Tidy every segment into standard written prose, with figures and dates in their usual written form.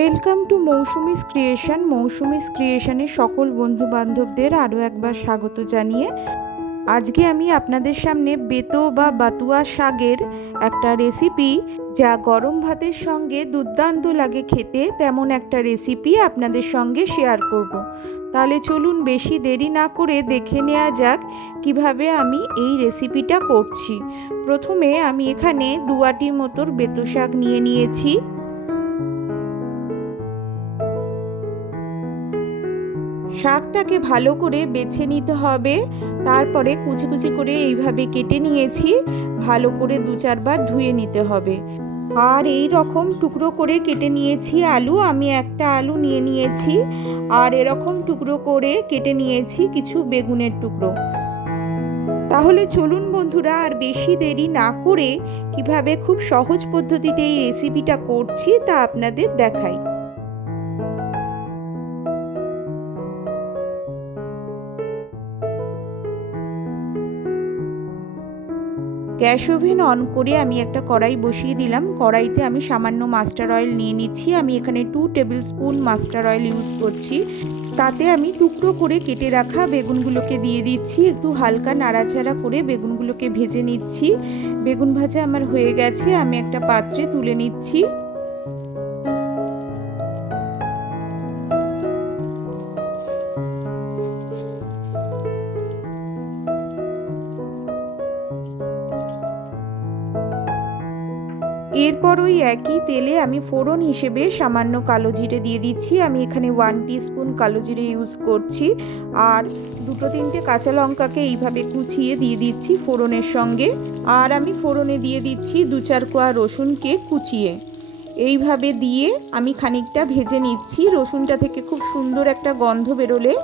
Welcome to Mousumi's creation. Mousumi's ক্রিয়েশনের সকল বন্ধু বান্ধবদের আরও একবার স্বাগত জানিয়ে আজকে আমি আপনাদের সামনে বেতো বা বাতুয়া শাকের একটা রেসিপি, যা গরম ভাতের সঙ্গে দুর্দান্ত লাগে খেতে, তেমন একটা রেসিপি আপনাদের সঙ্গে শেয়ার করব। তাহলে চলুন বেশি দেরি না করে দেখে নেওয়া যাক কিভাবে আমি এই রেসিপিটা করছি। প্রথমে আমি এখানে 2 আটি মতো বেতো শাক নিয়ে নিয়েছি। শাকটাকে ভালো করে বেছে নিতে হবে, তারপরে কুচি কুচি করে এইভাবে কেটে নিয়েছি। ভালো করে 2-4 বার ধুয়ে নিতে হবে। আর এই রকম টুকরো করে কেটে নিয়েছি আলু, আমি একটা আলু নিয়ে নিয়েছি। আর এরকম টুকরো করে কেটে নিয়েছি কিছু বেগুনের টুকরো। তাহলে চলুন বন্ধুরা আর বেশি দেরি না করে কিভাবে খুব সহজ পদ্ধতিতে এই রেসিপিটা করছি তা আপনাদের দেখাই। গ্যাস ওভেন অন করে আমি একটা কড়াই বসিয়ে দিলাম। কড়াইতে আমি সামান্য মাস্টার অয়েল নিয়ে নিচ্ছি। আমি এখানে 2 table spoon master oil use করছি। তাতে আমি টুকরো করে কেটে রাখা বেগুনগুলোকে দিয়ে দিচ্ছি। একটু হালকা নাড়াচাড়া করে বেগুনগুলোকে ভেজে নিচ্ছি। বেগুন ভাজা আমার হয়ে গেছে, আমি একটা পাত্রে তুলে নিচ্ছি। এরপর ওই একই তেলে আমি ফোড়ন হিসেবে সামান্য কালো জিরে দিয়ে দিচ্ছি। আমি এখানে 1 টিস্পুন কালো জিরে ইউজ করছি। আর 2-3টে কাঁচা লঙ্কাকে এইভাবে কুচিয়ে দিয়ে দিচ্ছি ফোড়নের সঙ্গে। আর আমি ফোড়নে দিয়ে দিচ্ছি 2-4 কোয়া রসুনকে কুচিয়ে। এইভাবে দিয়ে আমি খানিকটা ভেজে নিচ্ছি। রসুনটা থেকে খুব সুন্দর একটা গন্ধ বেরোলে,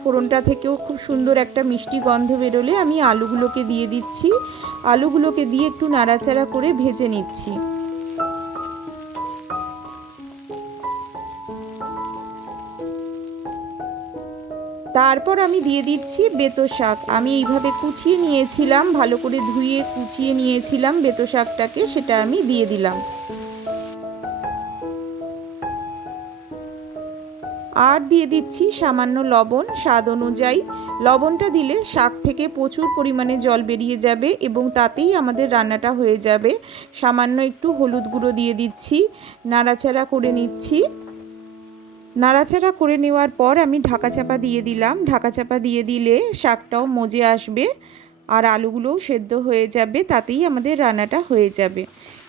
ফোড়নটা থেকেও খুব সুন্দর একটা মিষ্টি গন্ধ বেরোলে আমি আলুগুলোকে দিয়ে দিচ্ছি। আলুগুলোকে দিয়ে একটু নাড়াচাড়া করে ভেজে নিচ্ছি। তারপর আমি দিয়ে দিচ্ছি বেতো শাক। আমি এইভাবে কুচিয়ে নিয়েছিলাম, ভালো করে ধুয়ে কুচিয়ে নিয়েছিলাম বেতো শাকটাকে, সেটা আমি দিয়ে দিলাম। আর দিয়ে দিচ্ছি সামান্য লবণ স্বাদ অনুযায়ী। লবণটা দিলে শাক থেকে প্রচুর পরিমাণে জল বেরিয়ে যাবে এবং তাতেই আমাদের রান্নাটা হয়ে যাবে। সামান্য একটু হলুদ গুঁড়ো দিয়ে দিচ্ছি, নাড়াচাড়া করে নিচ্ছি। নাড়াচাড়া করে নেওয়ার পর আমি ঢাকা চাপা দিয়ে দিলাম। ঢাকা চাপা দিয়ে দিলে শাকটাও মজে আসবে আর আলুগুলোও সেদ্ধ হয়ে যাবে, তাতেই আমাদের রান্নাটা হয়ে যাবে।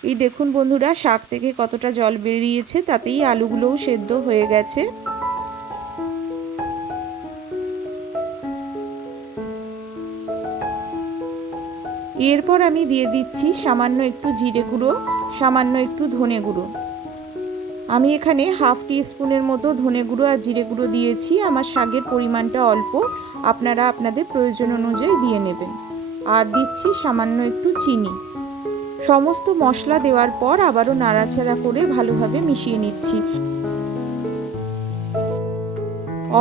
এই দেখুন বন্ধুরা, শাক থেকে কতটা জল বেরিয়েছে, তাতেই আলুগুলোও সেদ্ধ হয়ে গেছে। এরপর আমি দিয়ে দিচ্ছি সামান্য একটু জিরে গুঁড়ো, সামান্য একটু ধনে গুঁড়ো। আমি এখানে 1/2 টিস্পুনের মতো ধনে গুঁড়ো আর জিরে গুঁড়ো দিয়েছি। আমার শাকের পরিমাণটা অল্প, আপনারা আপনাদের প্রয়োজন অনুযায়ী দিয়ে নেবেন। আর দিচ্ছি সামান্য একটু চিনি। সমস্ত মশলা দেওয়ার পর আবারও নাড়াচাড়া করে ভালোভাবে মিশিয়ে নিচ্ছি।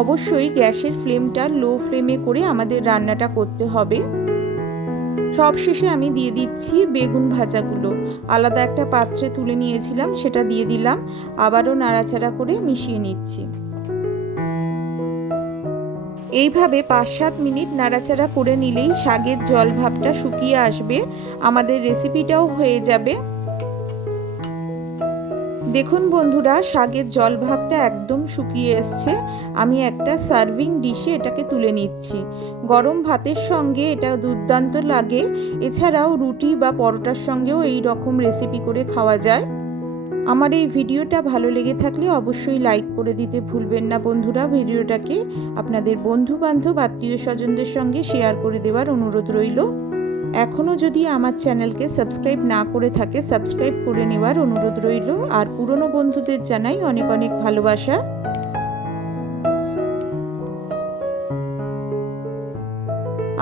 অবশ্যই গ্যাসের ফ্লেমটা লো ফ্লেমে করে আমাদের রান্নাটা করতে হবে। সবশেষে আমি দিয়ে দিচ্ছি বেগুন ভাজাগুলো। আলাদা একটা পাত্রে তুলে নিয়েছিলাম, সেটা দিয়ে দিলাম। আবারও নাড়াচাড়া করে মিশিয়ে নিচ্ছি। এইভাবে 5-7 মিনিট নাড়াচাড়া করে নিলেই শাকের জল ভাবটা শুকিয়ে আসবে, আমাদের রেসিপিটাও হয়ে যাবে। দেখুন বন্ধুরা, শাকের জল ভাবটা একদম শুকিয়ে এসছে। আমি একটা সার্ভিং ডিশে এটাকে তুলে নিচ্ছি। গরম ভাতের সঙ্গে এটা দুর্দান্ত লাগে। এছাড়াও রুটি বা পরোটার সঙ্গেও এই রকম রেসিপি করে খাওয়া যায়। আমার এই ভিডিওটা ভালো লেগে থাকলে অবশ্যই লাইক করে দিতে ভুলবেন না বন্ধুরা। ভিডিওটাকে আপনাদের বন্ধু বান্ধব আত্মীয় স্বজনদের সঙ্গে শেয়ার করে দেওয়ার অনুরোধ রইল। এখনও যদি আমার চ্যানেলকে সাবস্ক্রাইব না করে থাকে, সাবস্ক্রাইব করে নেওয়ার অনুরোধ রইল। আর পুরনো বন্ধুদের জানাই অনেক অনেক ভালোবাসা।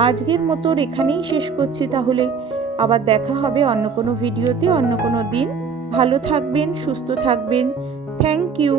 আজকের মতো এখানেই শেষ করছি। তাহলে আবার দেখা হবে অন্য কোনো ভিডিওতে, অন্য কোনো দিন। ভালো থাকবেন, সুস্থ থাকবেন। Thank you.